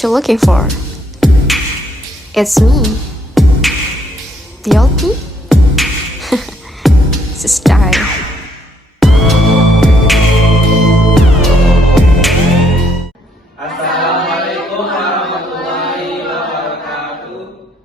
what you're looking for. It's me, the old me. It's a style. Assalamualaikum warahmatullahi wabarakatuh.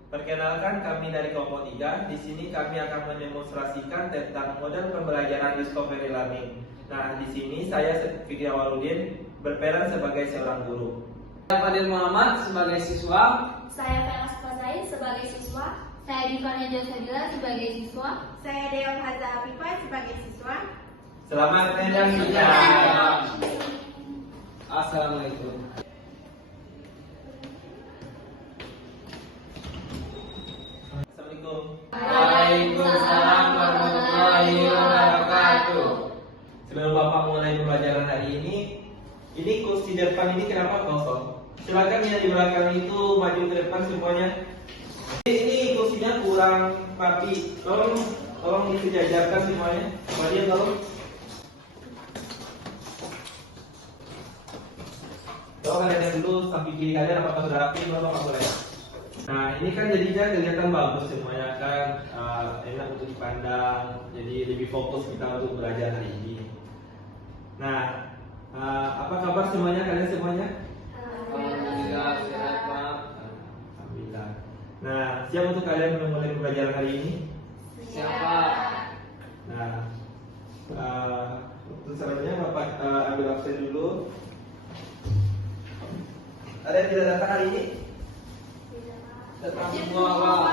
Perkenalkan, kami dari kelompok 3. Di sini kami akan mendemonstrasikan tentang model pembelajaran discovery learning. Nah, di sini saya Fikri Awaludin berperan sebagai seorang guru. Saya Fadil Muhammad sebagai siswa. Saya Felas Fazain sebagai siswa. Saya Divania Josadila sebagai siswa. Saya Dewa Haza Afifah sebagai siswa. Selamat menyaksikan. Assalamualaikum. Assalamualaikum. Waalaikumsalam warahmatullahi wabarakatuh. Sebelum Bapak mulai pembelajaran hari ini kursi depan ini kenapa kosong? Silakan yang di belakang itu maju ke depan semuanya. Ini kursinya kurang rapi. Tolong disejajarkan semuanya. Maju tolong. Coba kalian dulu samping kiri kalian apakah sudah rapi? Bapak mulai. Nah, ini kan jadinya kelihatan bagus semuanya kan, enak untuk dipandang. Jadi lebih fokus kita untuk belajar hari ini. Nah, apa kabar semuanya, kalian semuanya? Alhamdulillah sehat Pak. Alhamdulillah. Nah, siap untuk kalian memulai pembelajaran hari ini? Siapa? Nah, untuk selanjutnya Bapak ambil absen dulu. Ada yang tidak datang hari ini? Tetap semua Pak.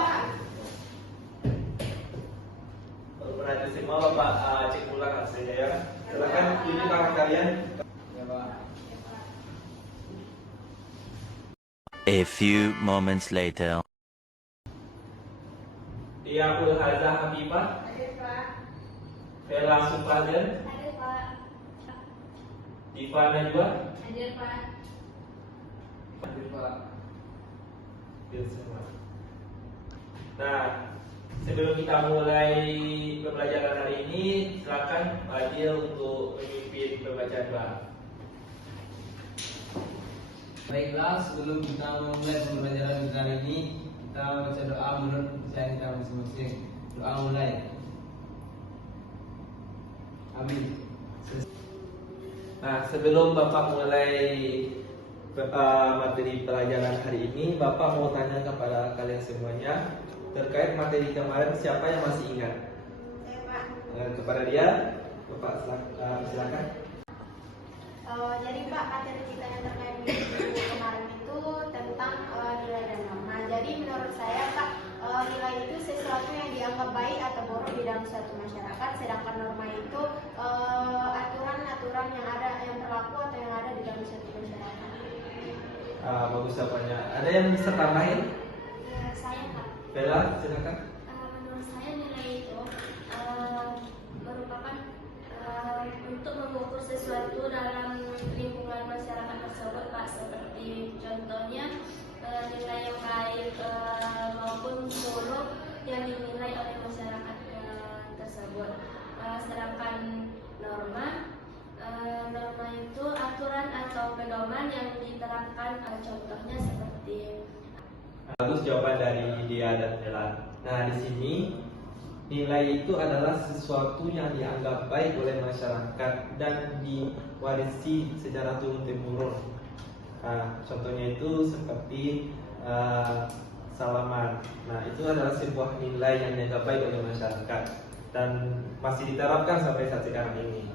Kalau berhasil semua Bapak cek ulang hasilnya ya. Silakan tunjuk tangan kalian. Ya Pak. A few moments later. Diakul Haza Habibah, Ada Pak. Fela Supaden, Ada Pak. Diva Najwa, Ada Pak. Hadir Pak. Hadir semua. Nah, sebelum kita mulai pembelajaran hari ini, silakan Fadil untuk memimpin pembacaan doa. Baiklah, sebelum kita memulai pembelajaran kita hari ini, kita baca doa menurut kepercayaan kita masing-masing. Doa mulai. Amin. Nah, sebelum Bapak mulai materi pelajaran hari ini, Bapak mau tanya kepada kalian semuanya terkait materi kemarin, siapa yang masih ingat? Saya Pak. Kepada dia, Bapak silakan. Jadi Pak, materi kita yang terkait minggu kemarin itu tentang nilai dan norma. Jadi menurut saya Pak, nilai itu sesuatu yang dianggap baik atau buruk di dalam suatu masyarakat, sedangkan norma itu aturan-aturan yang berlaku atau yang ada di dalam suatu masyarakat. Bagus jawabannya. Ada yang bisa tambahin? Saya Pak. Bella, silakan. Menurut saya nilai itu merupakan untuk mengukur sesuatu dalam lingkungan masyarakat tersebut Pak, seperti contohnya nilai yang baik maupun buruk yang dinilai oleh masyarakat tersebut. Sedangkan norma itu aturan atau pedoman yang diterapkan, contohnya seperti. Bagus jawaban dari dia dan Bella. Nah, di sini nilai itu adalah sesuatu yang dianggap baik oleh masyarakat dan diwarisi secara turun-temurun. Contohnya itu seperti salaman. Nah, itu adalah sebuah nilai yang dianggap baik oleh masyarakat dan masih diterapkan sampai saat sekarang ini.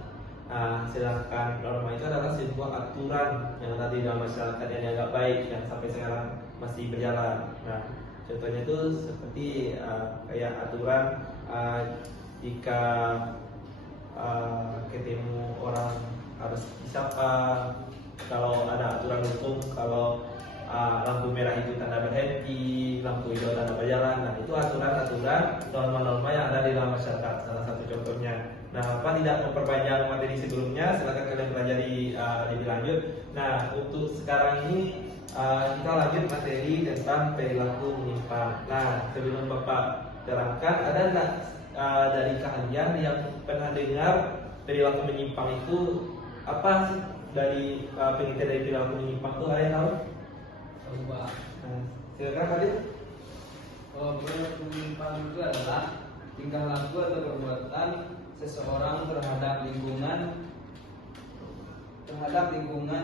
Sedangkan norma itu adalah sebuah aturan yang ada di dalam masyarakat yang dianggap baik yang sampai sekarang masih berjalan. Nah, contohnya itu seperti kayak aturan jika ketemu orang harus disapa, kalau ada aturan hukum, kalau lampu merah itu tanda berhenti, lampu hijau tanda berjalan. Nah, itu aturan-aturan, norma-norma yang ada di dalam masyarakat, salah satu contohnya. Nah, Bapak tidak memperpanjang materi sebelumnya, silakan kalian pelajari lebih lanjut. Nah, untuk sekarang ini kita lanjut materi tentang perilaku menyimpang. Nah, sebelum Bapak terangkan, ada nggak dari kalian yang pernah dengar perilaku menyimpang itu apa sih? Dari penelitian dari perilaku menyimpang itu, ada yang tahu? Silakan Fadil. Penyimpangan itu adalah tingkah laku atau perbuatan seseorang terhadap lingkungan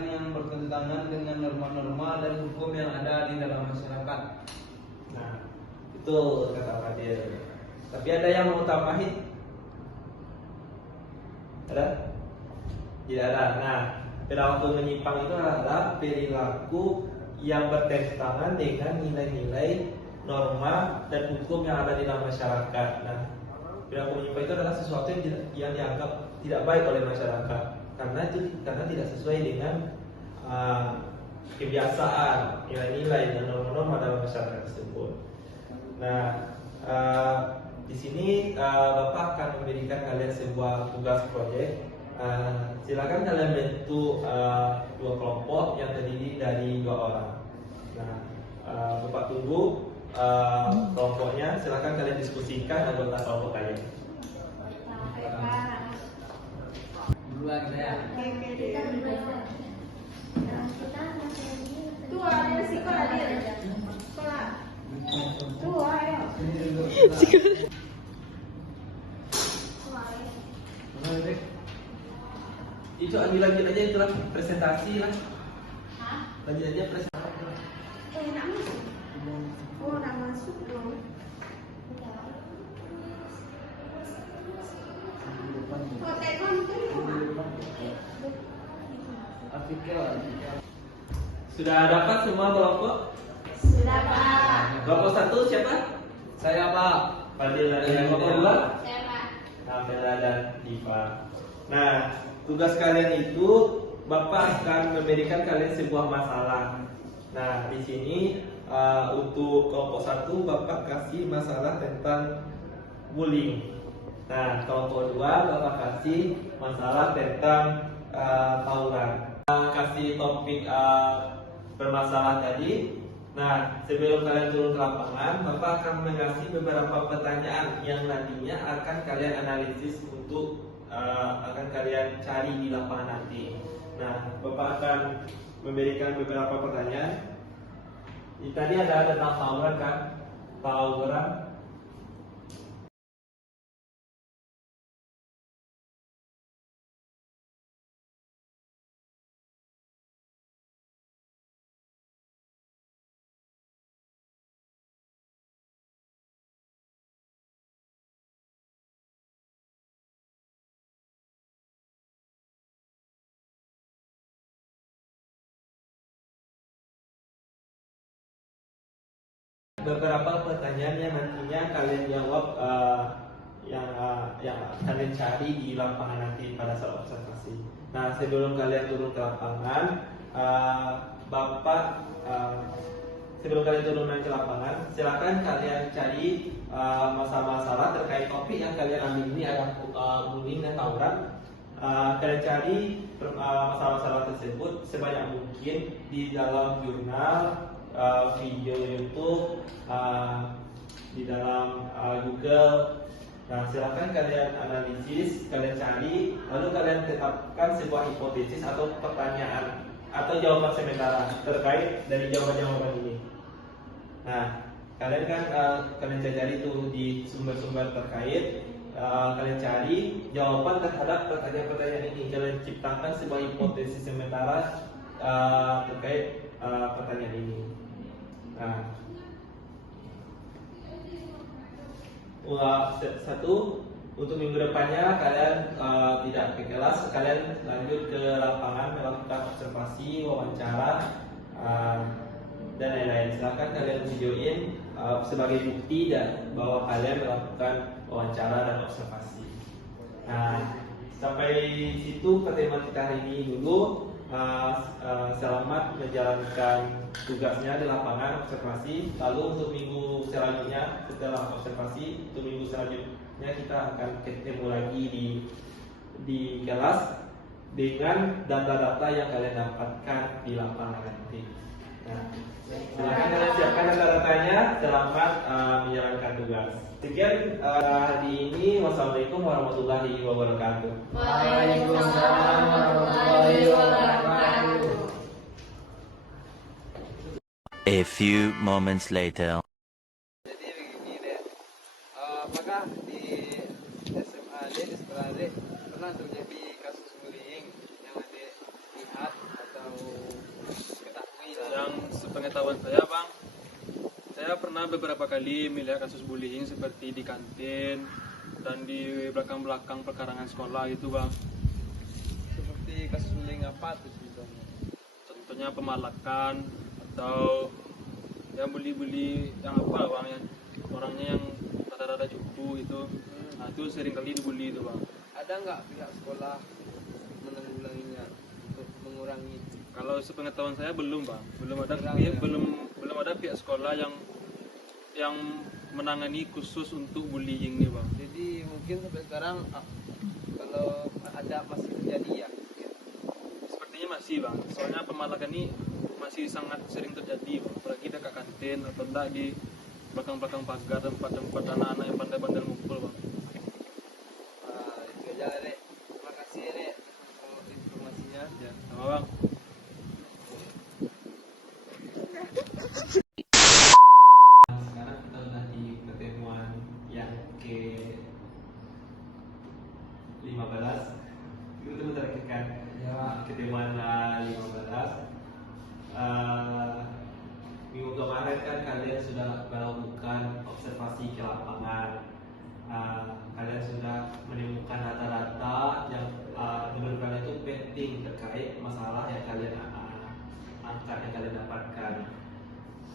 yang bertentangan dengan norma-norma dan hukum yang ada di dalam masyarakat. Nah, itu kata Fadil. Tapi ada yang mau tambahin? Ada? Tidak ada. Nah, perilaku menyimpang itu adalah perilaku yang bertentangan dengan nilai-nilai, norma dan hukum yang ada di dalam masyarakat. Nah, perilaku menyimpang itu adalah sesuatu yang dianggap tidak baik oleh masyarakat karena tidak sesuai dengan kebiasaan, nilai-nilai dan norma-norma dalam masyarakat tersebut. Nah, di sini Bapak akan memberikan kalian sebuah tugas proyek. Silakan kalian bentuk dua kelompok yang terdiri dari 2 orang. Nah, Bapak tunggu kelompoknya. Silakan kalian diskusikan anggota kelompok kalian. Duluan saya. Tuh ada sekolah dia. Sekolah. Tuh ayo. Itu lanjut aja itulah presentasi lah. Lanjut aja presentasi. Nak masuk. Oh, nak masuk dong. Oh, tekan tu. Artikel. Sudah dapat semua kelompok? Sudah, Pak. Kelompok 1 siapa? Saya Pak. Fadil dan kelompok 2? Saya Pak. Bella dan Diva. Nah, tugas kalian itu Bapak akan memberikan kalian sebuah masalah. Nah, di sini untuk kelompok 1 Bapak kasih masalah tentang bullying. Nah, kelompok 2 Bapak kasih masalah tentang tawuran. Kasih topik bermasalah tadi. Nah, sebelum kalian turun ke lapangan, Bapak akan mengasih beberapa pertanyaan yang nantinya akan kalian analisis untuk akan kalian cari di lapangan nanti. Nah, Bapak akan memberikan beberapa pertanyaan. Tadi ada tentang tawuran kan? Tawuran. Beberapa pertanyaan yang nantinya kalian jawab yang kalian cari di lapangan nanti pada saat observasi. Nah, sebelum kalian turun ke lapangan, sebelum kalian turun ke lapangan, silakan kalian cari masalah-masalah terkait topik yang kalian ambil ini ada bullying dan tawuran. Kalian cari masalah-masalah tersebut sebanyak mungkin di dalam jurnal, video YouTube, di dalam Google. Nah, silakan kalian analisis, kalian cari, lalu kalian tetapkan sebuah hipotesis atau pertanyaan atau jawaban sementara terkait dari jawaban-jawaban ini. Nah, kalian kan kalian cari itu di sumber-sumber terkait. Kalian cari jawaban terhadap pertanyaan-pertanyaan ini. Kalian ciptakan sebuah hipotesis sementara terkait pertanyaan ini. Nah, satu, untuk minggu depannya kalian tidak ke kelas, kalian lanjut ke lapangan melakukan observasi, wawancara, dan lain-lain. Silakan kalian videoin sebagai bukti bahwa kalian melakukan wawancara dan observasi. Nah, sampai situ pertemuan kita hari ini dulu. Selamat menjalankan tugasnya di lapangan observasi. Lalu untuk minggu selanjutnya setelah observasi, untuk minggu selanjutnya kita akan ketemu lagi di kelas dengan data-data yang kalian dapatkan di lapangan nanti. Nah, silakan kalian siapkan data-datanya. Selamat menjalankan tugas. Sekian hari ini. Wassalamualaikum warahmatullahi wabarakatuh. Waalaikumsalam warahmatullahi wabarakatuh. A few moments later. Jadi begini deh, apakah di SMA Dek, di sekolah Dek pernah terjadi kasus bullying yang Dek lihat atau ketahui? Yang sepengetahuan saya, Bang, saya pernah beberapa kali melihat kasus bullying seperti di kantin dan di belakang-belakang pekarangan sekolah gitu, Bang. Seperti kasus bullying apa tuh contohnya? Contohnya pemalakan atau yang bully-bully yang apa, Bang, yang orangnya yang rada-rada cupu itu. Nah, itu sering kali dibully itu, Bang. Ada nggak pihak sekolah menanggulanginya untuk mengurangi? Kalau sepengetahuan saya belum, Bang. Belum ada Kurang, pihak, ya? belum ada pihak sekolah yang menangani khusus untuk bullying nih, Bang. Jadi mungkin sampai sekarang kalau ada masih terjadi ya? Sepertinya masih, Bang. Soalnya pemalakan ini masih sangat sering terjadi, Bang. Apalagi dekat kantin atau enggak di belakang-belakang pagar, tempat-tempat anak-anak yang pandai-pandai mukul, Bang. Itu aja Dek. Terima kasih Dek untuk informasinya. Ya, sama, Bang. Sekarang kita udah di pertemuan yang ke 15. Itu terakhir kan? Ya. Pertemuan 15. Minggu kemarin kan kalian sudah melakukan observasi ke lapangan. Kalian sudah menemukan data-data yang menurut kalian itu penting terkait masalah yang kalian angkat, yang kalian dapatkan.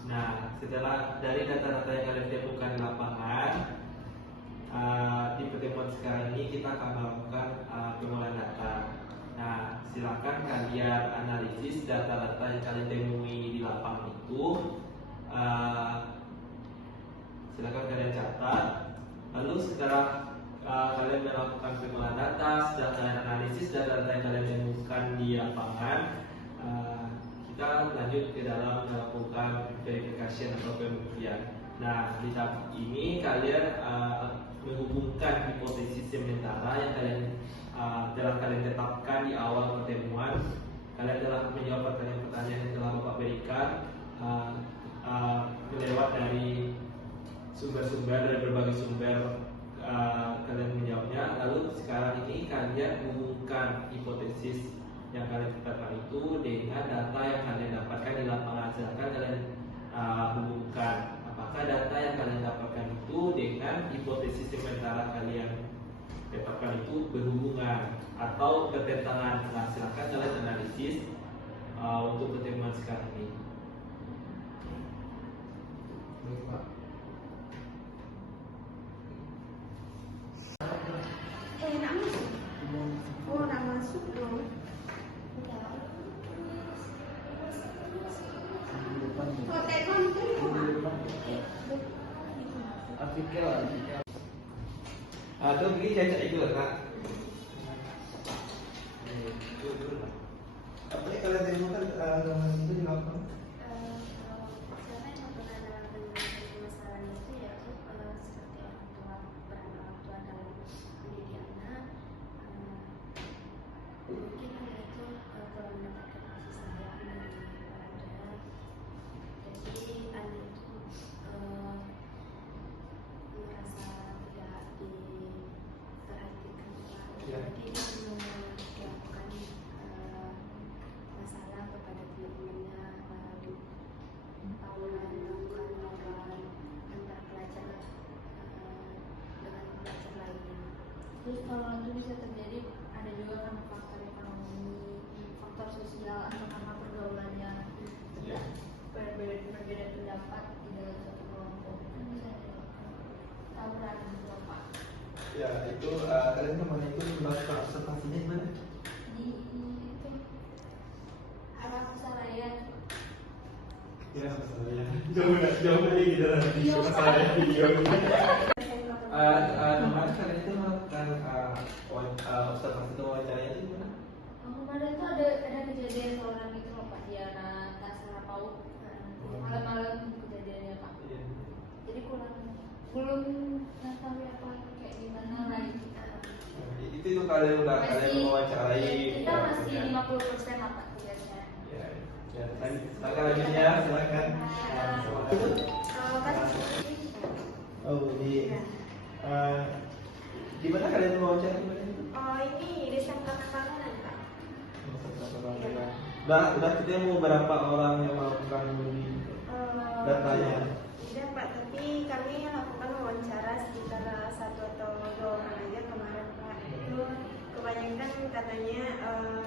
Nah, setelah dari data-data yang kalian temukan di lapangan, di pertemuan sekarang ini kita akan melakukan pengolahan data. Nah, silakan kalian analisis data-data yang kalian temui di lapangan itu. Silakan kalian catat. Lalu setelah kalian melakukan pengolahan data, setelah kalian analisis data-data yang kalian temukan di lapangan, kita lanjut ke dalam melakukan verification atau pembuktian. Nah, di tahap ini kalian menghubungkan hipotesis sementara yang telah kalian tetapkan di awal pertemuan. Kalian telah menjawab pertanyaan-pertanyaan yang telah Bapak berikan lewat dari sumber-sumber, dari berbagai sumber kalian menjawabnya. Lalu sekarang ini kalian hubungkan hipotesis yang kalian tetapkan itu dengan data yang kalian dapatkan di lapangan. Silakan kalian hubungkan apakah data yang kalian dapatkan itu dengan hipotesis sementara kalian tetapkan itu berhubungan atau bertentangan. Nah, silakan kalian analisis untuk pertemuan sekarang ini. Baik, Pak. Nak masuk? Oh, nak masuk dong. Oh, telepon Artikel. Itu begini saya cek itu Kak. Apa yang kalian temukan gambar itu di lapangan? Siapa yang pernah dalam masalah itu yaitu seperti orang tua, peran orang tua dalam mendidik anak. Mungkin hal itu telah mendapatkan kasih sayang dari orang tua. Jadi anak itu merasa tidak diperhatikan. Ya. Jadi dia melakukan masalah kepada teman-temannya, tawuran, melakukan lawan antar pelajar dengan pelajar lainnya. Terus kalau itu bisa terjadi ada juga kan faktor ekonomi, faktor sosial atau karena pergaulannya berbeda pendapat di dalam satu kelompok kan bisa ada tawuran gitu Pak. Ya, itu kalian kemarin itu melakukan observasinya di mana? Di itu arah Pasaraya. Ya, masalahnya jauh lagi gitu nanti masalahnya video. Kemarin kalian itu melakukan observasi atau wawancara itu gimana? Kemarin tuh ada kejadian seorang itu loh Pak, dia anak Sarapau malam-malam kejadiannya Pak. Iya. Jadi belum tahu apa kayak gimana lagi. Itu kalian udah kalian mewawancarai. Kita masih 50% lah Pak tugasnya. Ya, ya. Langkah selanjutnya silakan silakan. Oh, di mana kalian wawancara kemarin? Oh, ini desa Pelakangan, Pak. Udah ketemu berapa orang yang melakukan datanya? Tidak, Pak, tapi kami lakukan wawancara sekitar 1 atau 2 orang aja kemarin, Pak. Itu kebanyakan katanya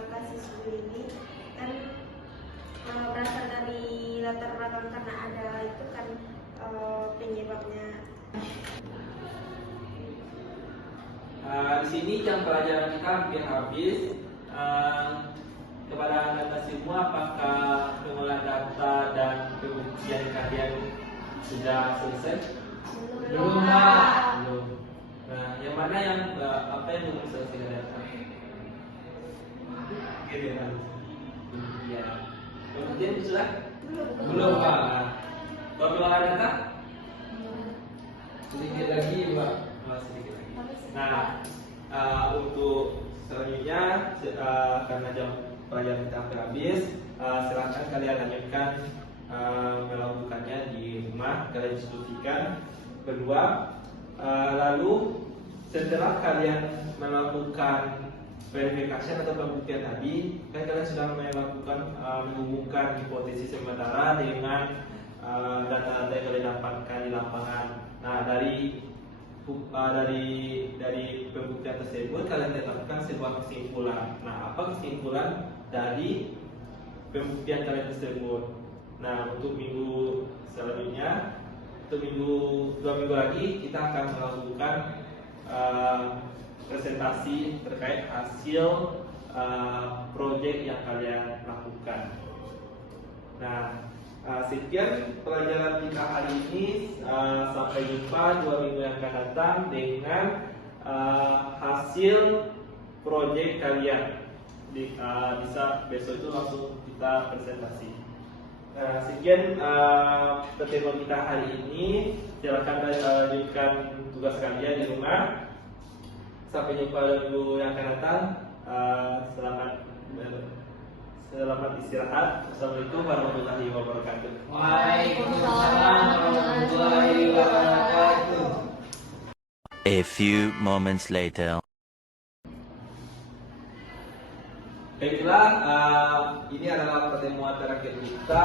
kasus ini kan berasal dari latar belakang karena ada itu kan penyebabnya. Di sini jam pelajaran kita hampir habis. Kepada anda semua, apakah pengolahan data dan pembuktian kalian sudah selesai? Belum, Pak. Belum. Nah, yang mana yang apa yang belum selesai data? Ya. Pembuktian sudah? Belum, Pak. Kalau pengolahan data? Sedikit lagi, Pak. Sedikit lagi. Nah, untuk selanjutnya karena jam pelajaran kita hampir habis, silakan kalian lanjutkan melakukannya di rumah, kalian diskusikan berdua. Lalu setelah kalian melakukan verifikasi atau pembuktian tadi, kan kalian sudah melakukan menghubungkan hipotesis sementara dengan data-data yang kalian dapatkan di lapangan. Nah, dari pembuktian tersebut kalian tetapkan sebuah kesimpulan. Nah, apa kesimpulan dari pembuktian kalian tersebut? Nah, untuk minggu selanjutnya, untuk 2 minggu lagi kita akan melakukan presentasi terkait hasil proyek yang kalian lakukan. Nah, sekian pelajaran kita hari ini. Sampai jumpa 2 minggu yang akan datang dengan hasil proyek kalian. Bisa besok itu langsung kita presentasi. Sekian pertemuan kita hari ini. Silakan lanjutkan tugas kalian di rumah. Sampai jumpa 2 minggu yang akan datang. Selamat istirahat. Assalamualaikum warahmatullahi wabarakatuh. Waalaikumsalam warahmatullahi wabarakatuh. A few moments later. Baiklah, ini adalah pertemuan terakhir kita.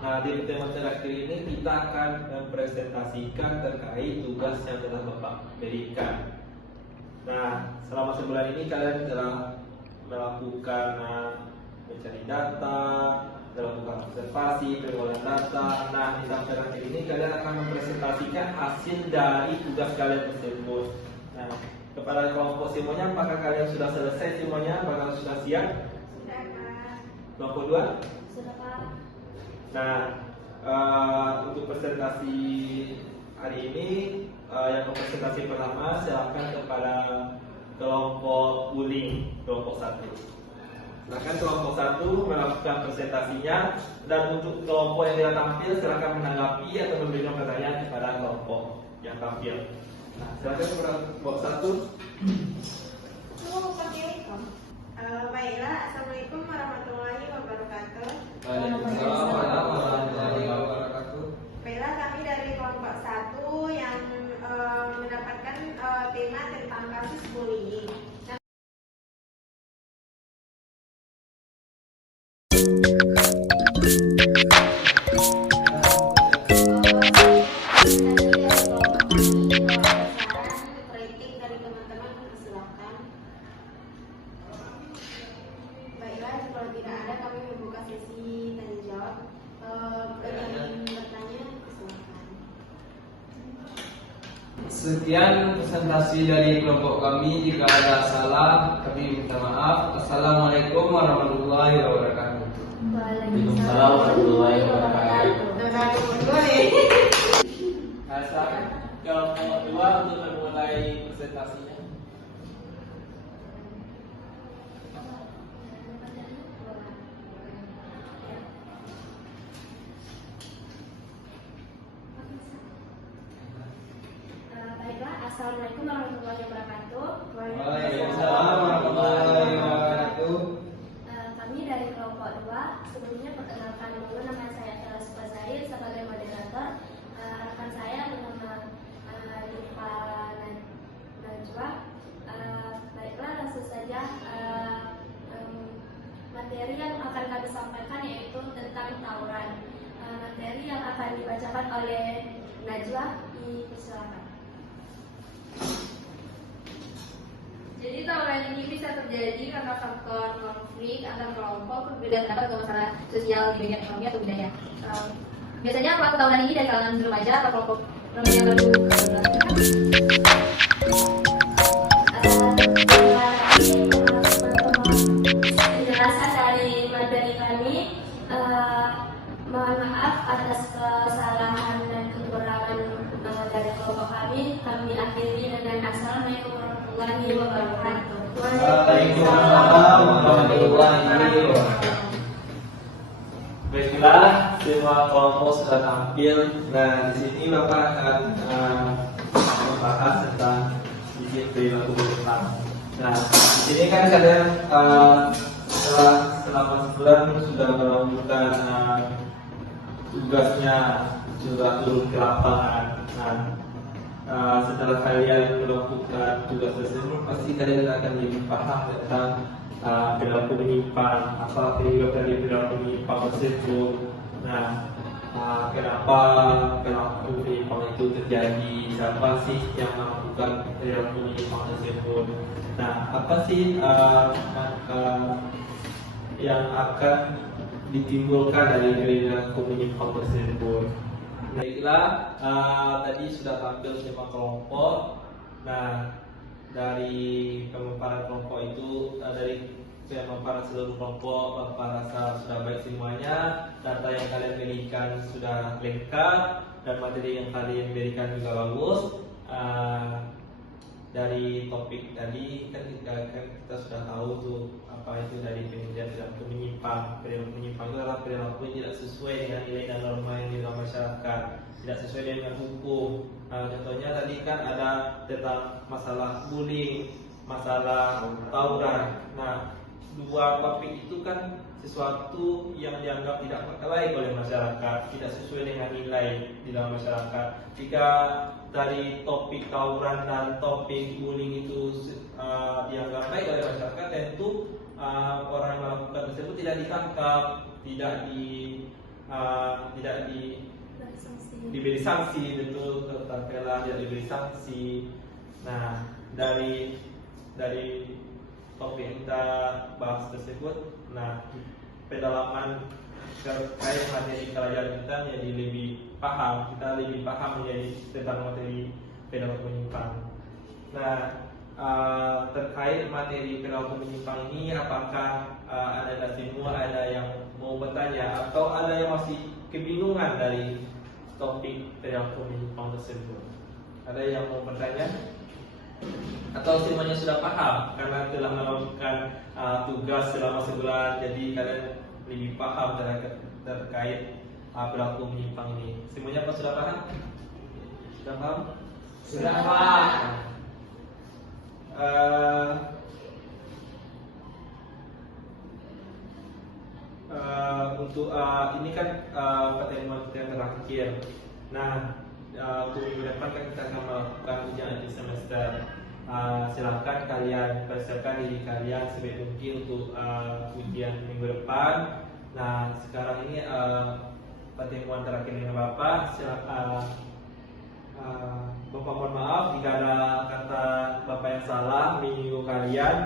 Nah, di pertemuan terakhir ini kita akan mempresentasikan terkait tugas yang telah Bapak berikan. Nah, selama sebulan ini kalian telah melakukan mencari data, melakukan observasi, pengolahan data. Nah, di tahap terakhir ini kalian akan mempresentasikan hasil dari tugas kalian tersebut. Nah, kepada kelompok semuanya, apakah kalian sudah selesai semuanya? Apakah sudah siap? Sudah, Pak. Kelompok 2? Sudah, Pak. Nah, untuk presentasi hari ini, yang presentasi pertama silakan kepada kelompok Uling, kelompok 1. Silakan kelompok 1 melakukan presentasinya, dan untuk kelompok yang tidak tampil silakan menanggapi atau memberikan pertanyaan kepada kelompok yang tampil. Nah, silakan kepada kelompok 1. Baiklah, Assalamualaikum warahmatullahi wabarakatuh. Waalaikumsalam warahmatullahi wabarakatuh. Baiklah, kami dari kelompok 1 yang mendapatkan tema tentang kasus bullying. Kritik dari teman-teman, silakan. Baiklah, kalau tidak ada kami membuka sesi tanya jawab. Yang bertanya, silakan. Sekian presentasi dari kelompok kami. Jika ada salah, kami minta maaf. Assalamualaikum warahmatullahi wabarakatuh. Waalaikumsalam warahmatullahi wabarakatuh. Silakan kelompok 2 untuk memulai presentasinya. Baiklah, Assalamualaikum warahmatullahi wabarakatuh. Waalaikumsalam warahmatullahi wabarakatuh. Kami dari kelompok 2, sebelumnya perkenalkan dulu, nama saya Tara Supazaid. akan dibacakan oleh Najwa. Silakan. Jadi tawuran ini bisa terjadi karena faktor konflik antar kelompok, perbedaan pendapat atau masalah sosial di bidang ekonomi atau budaya. Biasanya pelaku tawuran ini dari kalangan remaja atau kelompok remaja yang baru Penjelasan dari materi kami. Mohon maaf atas kesalahan dan kekurangan dari kelompok kami. Kami akhiri dengan assalamualaikum warahmatullahi wabarakatuh. Waalaikumsalam warahmatullahi wabarakatuh. Baiklah, semua kelompok sudah tampil. Nah, di sini Bapak akan membahas tentang sisi perilaku berhutang. Nah, di sini kan kalian setelah selama sebulan sudah melakukan tugasnya, sudah turun ke lapangan. Nah, setelah kalian melakukan tugas tersebut, pasti kalian akan lebih paham tentang perilaku menyimpang, apa penyebab dari perilaku menyimpang tersebut. Nah, kenapa perilaku menyimpang itu terjadi? Siapa sih yang melakukan perilaku menyimpang tersebut? Nah, apa sih yang akan ditimbulkan dari perilaku menyimpang tersebut? Baiklah, tadi sudah tampil 5 kelompok. Nah, dari pemaparan kelompok itu, dari pemaparan seluruh kelompok, Bapak rasa sudah baik semuanya. Data yang kalian berikan sudah lengkap dan materi yang kalian berikan juga bagus. Dari topik tadi kan kita sudah tahu tuh apa itu dari penelitian perilaku menyimpang. Perilaku menyimpang itu adalah perilaku yang tidak sesuai dengan nilai dan norma yang di dalam masyarakat, tidak sesuai dengan hukum. Contohnya tadi kan ada tentang masalah bullying, masalah tawuran. Nah, dua topik itu kan sesuatu yang dianggap tidak baik oleh masyarakat, tidak sesuai dengan nilai di dalam masyarakat. Jika dari topik tawuran dan topik bullying itu dianggap baik oleh masyarakat, tentu orang yang melakukan tersebut tidak ditangkap, diberi sanksi, betul, tertangkap, tidak diberi sanksi. Nah, dari topik yang kita bahas tersebut, nah, pendalaman terkait materi pelajaran kita menjadi lebih paham, kita lebih paham menjadi tentang materi perilaku menyimpang. Nah, terkait materi perilaku menyimpang ini, apakah ada semua ada yang mau bertanya atau ada yang masih kebingungan dari topik perilaku menyimpang tersebut? Ada yang mau bertanya? Atau semuanya sudah paham karena telah melakukan tugas selama sebulan, jadi kalian lebih paham terkait perilaku menyimpang ini? Semuanya apa sudah paham? Sudah paham? Sudah paham. Untuk ini kan pertemuan kita yang terakhir. Nah, untuk minggu depan kan kita akan melakukan ujian akhir semester. Silakan kalian persiapkan diri kalian sebaik mungkin untuk ujian minggu depan. Nah, sekarang ini pertemuan terakhir dengan Bapak. Bapak mohon maaf jika ada kata Bapak yang salah menyinggung kalian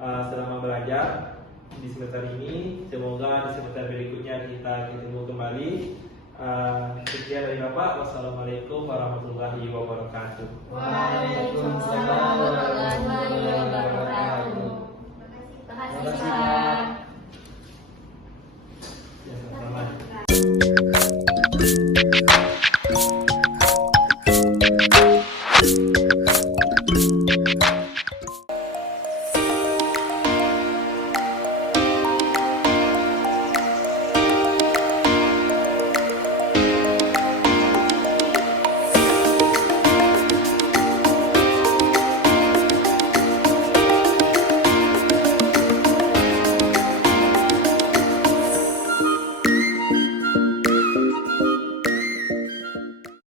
selama belajar di semester ini. Semoga di semester berikutnya kita ketemu kembali. Sekian dari Bapak. Wassalamualaikum warahmatullahi wabarakatuh. Waalaikumsalam warahmatullahi wabarakatuh. Terima kasih.